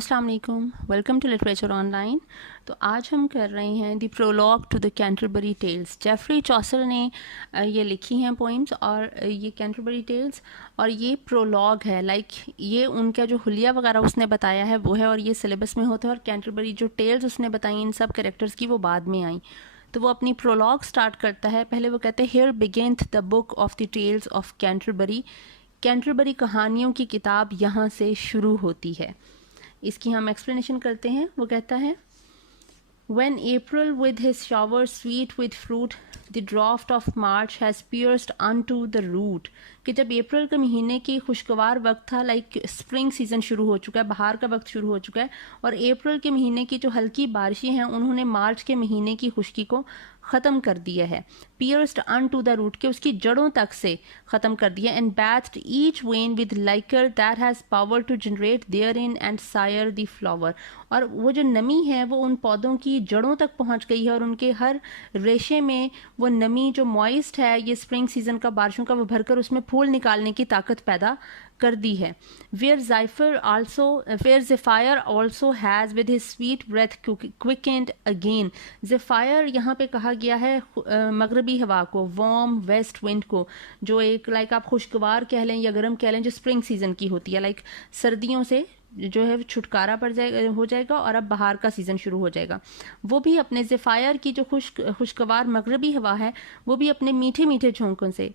अस्सलाम वालेकुम, welcome to literature online. तो आज हम कर रहे हैं the prologue to the Canterbury Tales. Geoffrey Chaucer ने ये लिखी हैं पोइम्स, और ये कैंटरबरी टेल्स और ये प्रोलॉग है। ये उनका जो हुलिया वगैरह उसने बताया है वो है, और ये सिलेबस में होता है। और कैंटरबरी जो टेल्स उसने बताई इन सब कैरेक्टर्स की वो बाद में आई। तो वो अपनी प्रोलॉग स्टार्ट करता है। पहले वो कहते हैं, here beginneth the book of the tales of Canterbury. Canterbury कहानियों की किताब यहाँ से शुरू होती है। इसकी हम एक्सप्लेनेशन करते हैं। वो कहता है, When April with his showers sweet with fruit, the draught of March has pierced unto the root। कि जब अप्रैल के महीने की खुशगवार वक्त था, स्प्रिंग सीजन शुरू हो चुका है, बाहर का वक्त शुरू हो चुका है, और अप्रैल के महीने की जो हल्की बारिशें हैं उन्होंने मार्च के महीने की खुश्की को ख़त्म कर दिया है। Pierced unto the root, के उसकी जड़ों तक से ख़त्म कर दिया। And bathed each vein with liquor that has power to generate therein and sire the flower. और वो जो नमी है वो उन पौधों की जड़ों तक पहुंच गई है, और उनके हर रेशे में वो नमी जो मॉइस्ट है, ये स्प्रिंग सीजन का बारिशों का, वो भरकर उसमें फूल निकालने की ताकत पैदा कर दी है। Where Zephyr also has with his sweet breath quickened again. Zephyr यहाँ पे कहा गया है मगरबी हवा को, वार्म वेस्ट विंड को, जो एक आप खुशगवार कह लें या गर्म कह लें, जो स्प्रिंग सीजन की होती है। सर्दियों से जो है छुटकारा हो जाएगा और अब बाहर का सीज़न शुरू हो जाएगा। वो भी अपने ज़ेफायर की जो खुशगवार मगरबी हवा है, वो भी अपने मीठे मीठे झोंकों से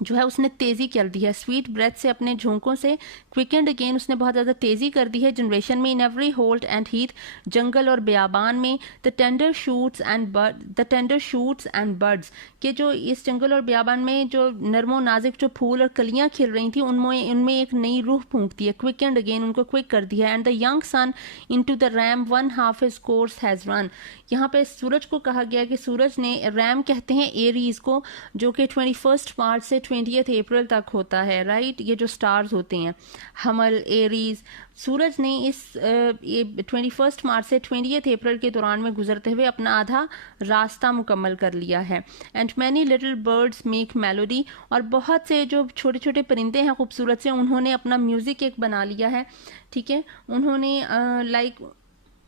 जो है उसने तेज़ी कर दी है। स्वीट ब्रेथ से, अपने झोंकों से, क्विकेंड अगेन, उसने बहुत ज़्यादा तेज़ी कर दी है जनरेशन में। In every holt and heath, जंगल और बियाबान में। The tender shoots and birds, के जो इस जंगल और बियाबान में जो नरमो नाजिक जो फूल और कलियां खिल रही थी, उनमें एक नई रूह फूंकती है। क्विकेंड अगेन, उनको क्विक कर दिया है। And the young sun into the Ram one half his course has run. यहाँ पे सूरज को कहा गया कि सूरज ने, रैम कहते हैं एरीज को, जो कि 21 मार्च से 20 अप्रैल तक होता है, राइट। ये जो स्टार्स होते हैं, हमल, एरीज, सूरज ने इस 21 मार्च से 20 अप्रैल के दौरान में गुजरते हुए अपना आधा रास्ता मुकम्मल कर लिया है। And many little birds make melody, और बहुत से जो छोटे छोटे परिंदे हैं खूबसूरत से, उन्होंने अपना म्यूजिक एक बना लिया है, ठीक है। उन्होंने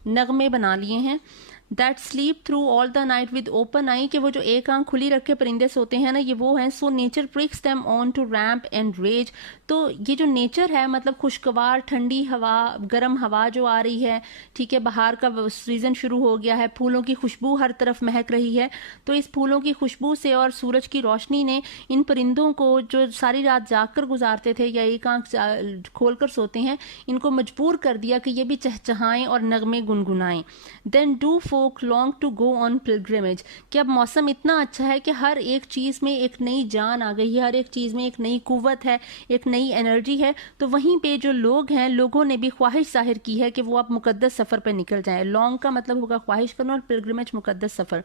नगमे बना लिए हैं। That sleep through all the night with open eye, कि वो जो एक आंख खुली रख के परिंदे सोते हैं ना, ये वो हैं। So nature pricks them on to ramp and rage. तो ये जो नेचर है, मतलब खुशगवार ठंडी हवा, गर्म हवा जो आ रही है, ठीक है, बाहर का सीजन शुरू हो गया है, फूलों की खुशबू हर तरफ महक रही है। तो इस फूलों की खुशबू से और सूरज की रोशनी ने इन परिंदों को, जो सारी रात जाग कर गुजारते थे या एक आंख खोल कर सोते हैं, इनको मजबूर कर दिया कि ये भी चहचहाएं और नगमे गुनगुनाएं। Then do folk long to go on pilgrimage, कि अब मौसम इतना अच्छा है कि हर एक चीज़ में एक नई जान आ गई है, हर एक चीज़ में एक नई कुव्वत है, एक नई एनर्जी है। तो वहीं पे जो लोग हैं, लोगों ने भी ख्वाहिश जाहिर की है कि वो अब मुकद्दस सफ़र पर निकल जाएं। लॉन्ग का मतलब होगा ख्वाहिश करना, और पिलग्रिमेज मुकद्दस सफ़र।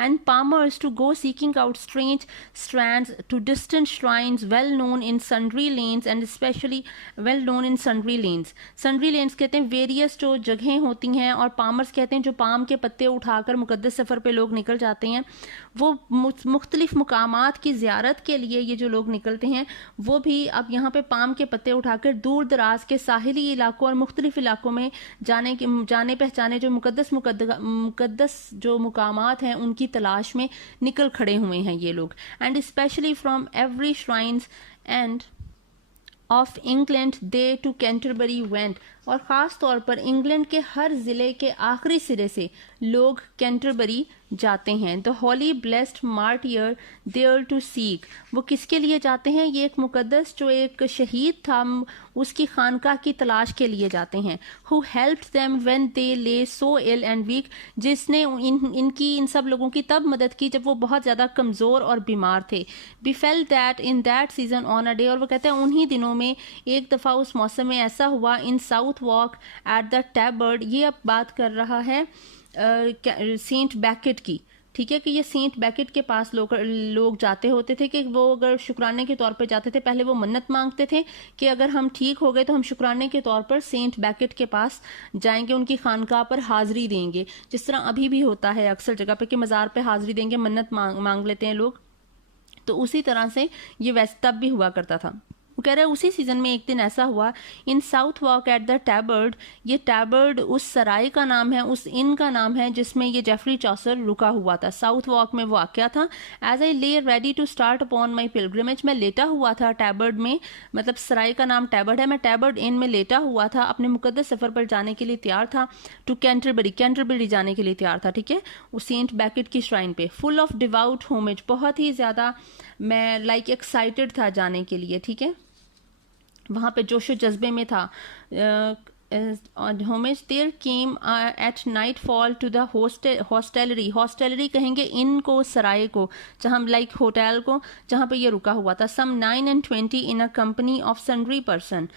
And palmers to go seeking out strange strands to distant shrines well known in sundry lands, and specially well known in sundry lands. Sundry lands कहते हैं वेरियस जो जगहें होती हैं, और पामर्स कहते हैं जो पाम के पत्ते उठाकर मुकद्दस सफ़र पे लोग निकल जाते हैं। वो मुख्तलिफ मुकामात की ज़ियारत के लिए ये जो लोग निकलते हैं, वो भी अब यहाँ पे पाम के पत्ते उठाकर दूर दराज के साहिली इलाकों और मुख्तलिफ इलाकों में जाने पहचाने जो मुकद्दस जो मुकामात हैं, उनकी तलाश में निकल खड़े हुए हैं ये लोग। And specially from every shrines end of England they to Canterbury went, और ख़ास तौर पर इंग्लैंड के हर ज़िले के आखिरी सिरे से लोग कैंटरबरी जाते हैं। The holy blessed martyr there to seek, वो किसके लिए जाते हैं? ये एक मुकद्दस जो एक शहीद था, उसकी खानका की तलाश के लिए जाते हैं। Who helped them when they ले सो इल एंड वीक, जिसने इन सब लोगों की तब मदद की जब वो बहुत ज़्यादा कमज़ोर और बीमार थे। Befell that in that season on a day, और वो कहते हैं उन्हीं दिनों में एक दफ़ा उस मौसम में ऐसा हुआ। इन साउथ वॉक एट द टैबर्ड, ये अब बात कर रहा है सेंट बैकेट की, ठीक है, कि ये सेंट बैकेट के पास लोग जाते होते थे कि वो अगर शुक्राने के तौर पे जाते थे, पहले वो मन्नत मांगते थे कि अगर हम ठीक हो गए तो हम शुक्राने के तौर पर सेंट बैकेट के पास जाएंगे, उनकी खानका पर हाजिरी देंगे, जिस तरह अभी भी होता है अक्सर जगह पे कि मज़ार पे हाजिरी देंगे, मन्नत मांग लेते हैं लोग। तो उसी तरह से ये वैसे तब भी हुआ करता था। वो कह रहा है उसी सीजन में एक दिन ऐसा हुआ, इन साउथ वॉक एट द टैबर्ड, ये टैबर्ड उस सराय का नाम है, उस इन का नाम है जिसमें ये जेफरी चॉसर रुका हुआ था। साउथ वॉक में वो वाक़या था। As I lay ready to start upon my pilgrimage, मैं लेटा हुआ था टैबर्ड में, मतलब सराय का नाम टैबर्ड है, मैं टैबर्ड इन में लेटा हुआ था, अपने मुकद्दस सफ़र पर जाने के लिए तैयार था। टू कैंटरबरी जाने के लिए तैयार था, ठीक है, उस सेंट बैकेट की श्राइन पे। फुल ऑफ डिवाउट होमेज, बहुत ही ज़्यादा मैं लाइक एक्साइटेड था जाने के लिए, ठीक है, वहाँ पे जोशो जज्बे में था। Homage there came at nightfall to the hostelry कहेंगे इन को, सराय को, जहाँ लाइक होटल को जहाँ पे ये रुका हुआ था। सम 9 and 20 in a company of sundry person,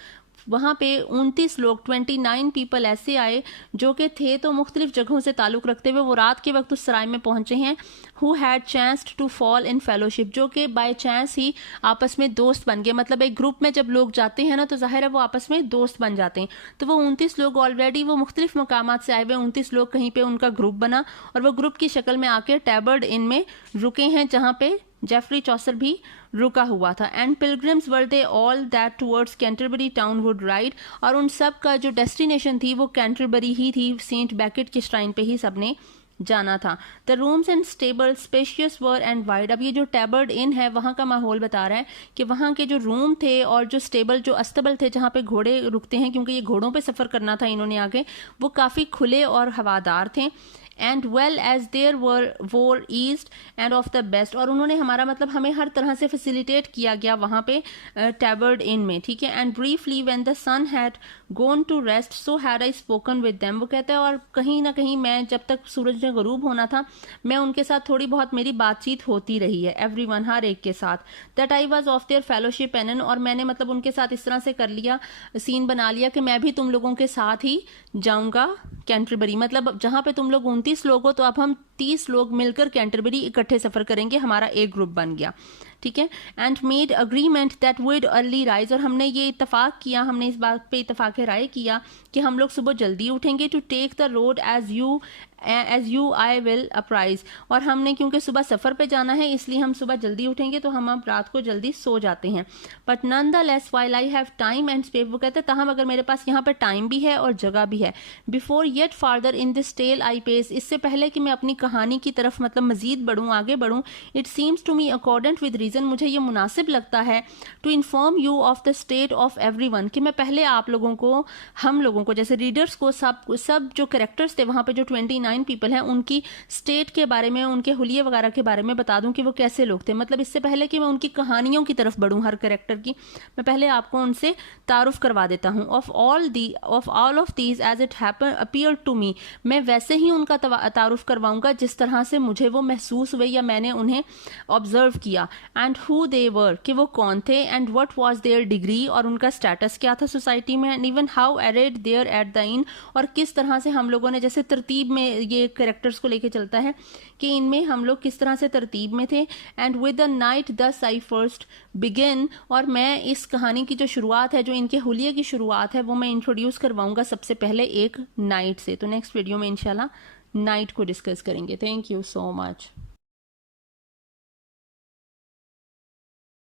वहाँ पे 29 लोग, 29 पीपल ऐसे आए जो कि थे तो मुख्तलिफ जगहों से ताल्लुक़ रखते हुए, वो रात के वक्त उस सराय में पहुँचे हैं। Who had chanced to fall in fellowship, जो कि बाय चांस ही आपस में दोस्त बन गए। मतलब एक ग्रुप में जब लोग जाते हैं ना तो जाहिर है वो आपस में दोस्त बन जाते हैं। तो वो 29 लोग ऑलरेडी वो मुख्तलिफ मकामात से आए हुए 29 लोग, कहीं पे उनका ग्रुप बना और वो ग्रुप की शक्ल में आके टैबर्ड इन में रुके हैं जहाँ पे जेफरी चॉसर भी रुका हुआ था। And pilgrims were they all that towards Canterbury town would ride, और उन सब का जो डेस्टिनेशन थी वो कैंटरबरी ही थी, सेंट बैकेट के श्राइन पे ही सबने जाना था। The rooms and stable spacious were and wide, अब ये जो टैबर्ड इन है वहाँ का माहौल बता रहा है कि वहाँ के जो रूम थे और जो स्टेबल, जो अस्तबल थे जहाँ पे घोड़े रुकते हैं, क्योंकि ये घोड़ों पे सफ़र करना था इन्होंने आगे, वो काफ़ी खुले और हवादार थे। एंड वेल एज देयर वोर east end of the best, और उन्होंने हमारा मतलब हमें हर तरह से फैसिलिटेट किया गया वहाँ पे टैबर्ड इन में, ठीक है। And briefly when the sun had gone to rest so had I spoken with them, वो कहता है और कहीं ना कहीं मैं जब तक सूरज ने गरूब होना था मैं उनके साथ थोड़ी बहुत मेरी बातचीत होती रही है, एवरीवन, हर एक के साथ। That I was of their fellowship anon, और मैंने मतलब उनके साथ इस तरह से कर लिया, सीन बना लिया कि मैं भी तुम लोगों के साथ ही जाऊंगा कैंटरबरी, मतलब जहाँ पे तुम लोग 29 लोग हो तो अब हम 30 लोग मिलकर कैंटरबरी इकट्ठे सफर करेंगे, हमारा एक ग्रुप बन गया, ठीक है। And made agreement that would early rise, और हमने ये इत्तेफाक किया, हमने इस बात पे इत्तेफाक राय किया कि हम लोग सुबह जल्दी उठेंगे। To take the road as you I will apprise, और हमने क्योंकि सुबह सफ़र पे जाना है इसलिए हम सुबह जल्दी उठेंगे, तो हम अब रात को जल्दी सो जाते हैं। But none the less while I have time and space, वो कहते हैं तहम अगर मेरे पास यहाँ पे टाइम भी है और जगह भी है। Before yet farther in this tale I pace, इससे पहले कि मैं अपनी कहानी की तरफ मतलब मजीद बढ़ूँ, आगे बढ़ूँ, it seems to me accordant with reason, मुझे ये मुनासिब लगता है, to inform you of the state of everyone, कि मैं पहले आप लोगों को, हम लोगों को, जैसे रीडर्स को, सब जो कैरेक्टर्स थे वहाँ पे जो 29 पीपल हैं उनकी स्टेट के बारे में, उनके हुलिये वगैरह के बारे में बता दूं कि वो कैसे लोग थे। मतलब इससे पहले कि मैं उनकी कहानियों की तरफ बढ़ूं हर कैरेक्टर की, मैं पहले आपको उनसे तारुफ करवा देता हूं। Of all of these as it happen appear to me, मैं वैसे ही उनका तारुफ करवाऊंगा जिस तरह से मुझे वो महसूस हुए या मैंने उन्हें ऑब्जर्व किया। एंड हु दे वर, कि वो कौन थे, and what was their degree, और उनका स्टेटस क्या था सोसाइटी में, and even how arrayed there at the inn, और किस तरह से हम लोगों ने, जैसे तरतीब में ये कैरेक्टर्स को लेके चलता है कि इनमें हम लोग किस तरह से तरतीब में थे। एंड विद द नाइट दस आई फर्स्ट बिगिन, और मैं इस कहानी की जो शुरुआत है, जो इनके हुलिये की शुरुआत है, वो मैं इंट्रोड्यूस करवाऊंगा सबसे पहले एक नाइट से। तो नेक्स्ट वीडियो में इंशाल्लाह नाइट को डिस्कस करेंगे। Thank you so much.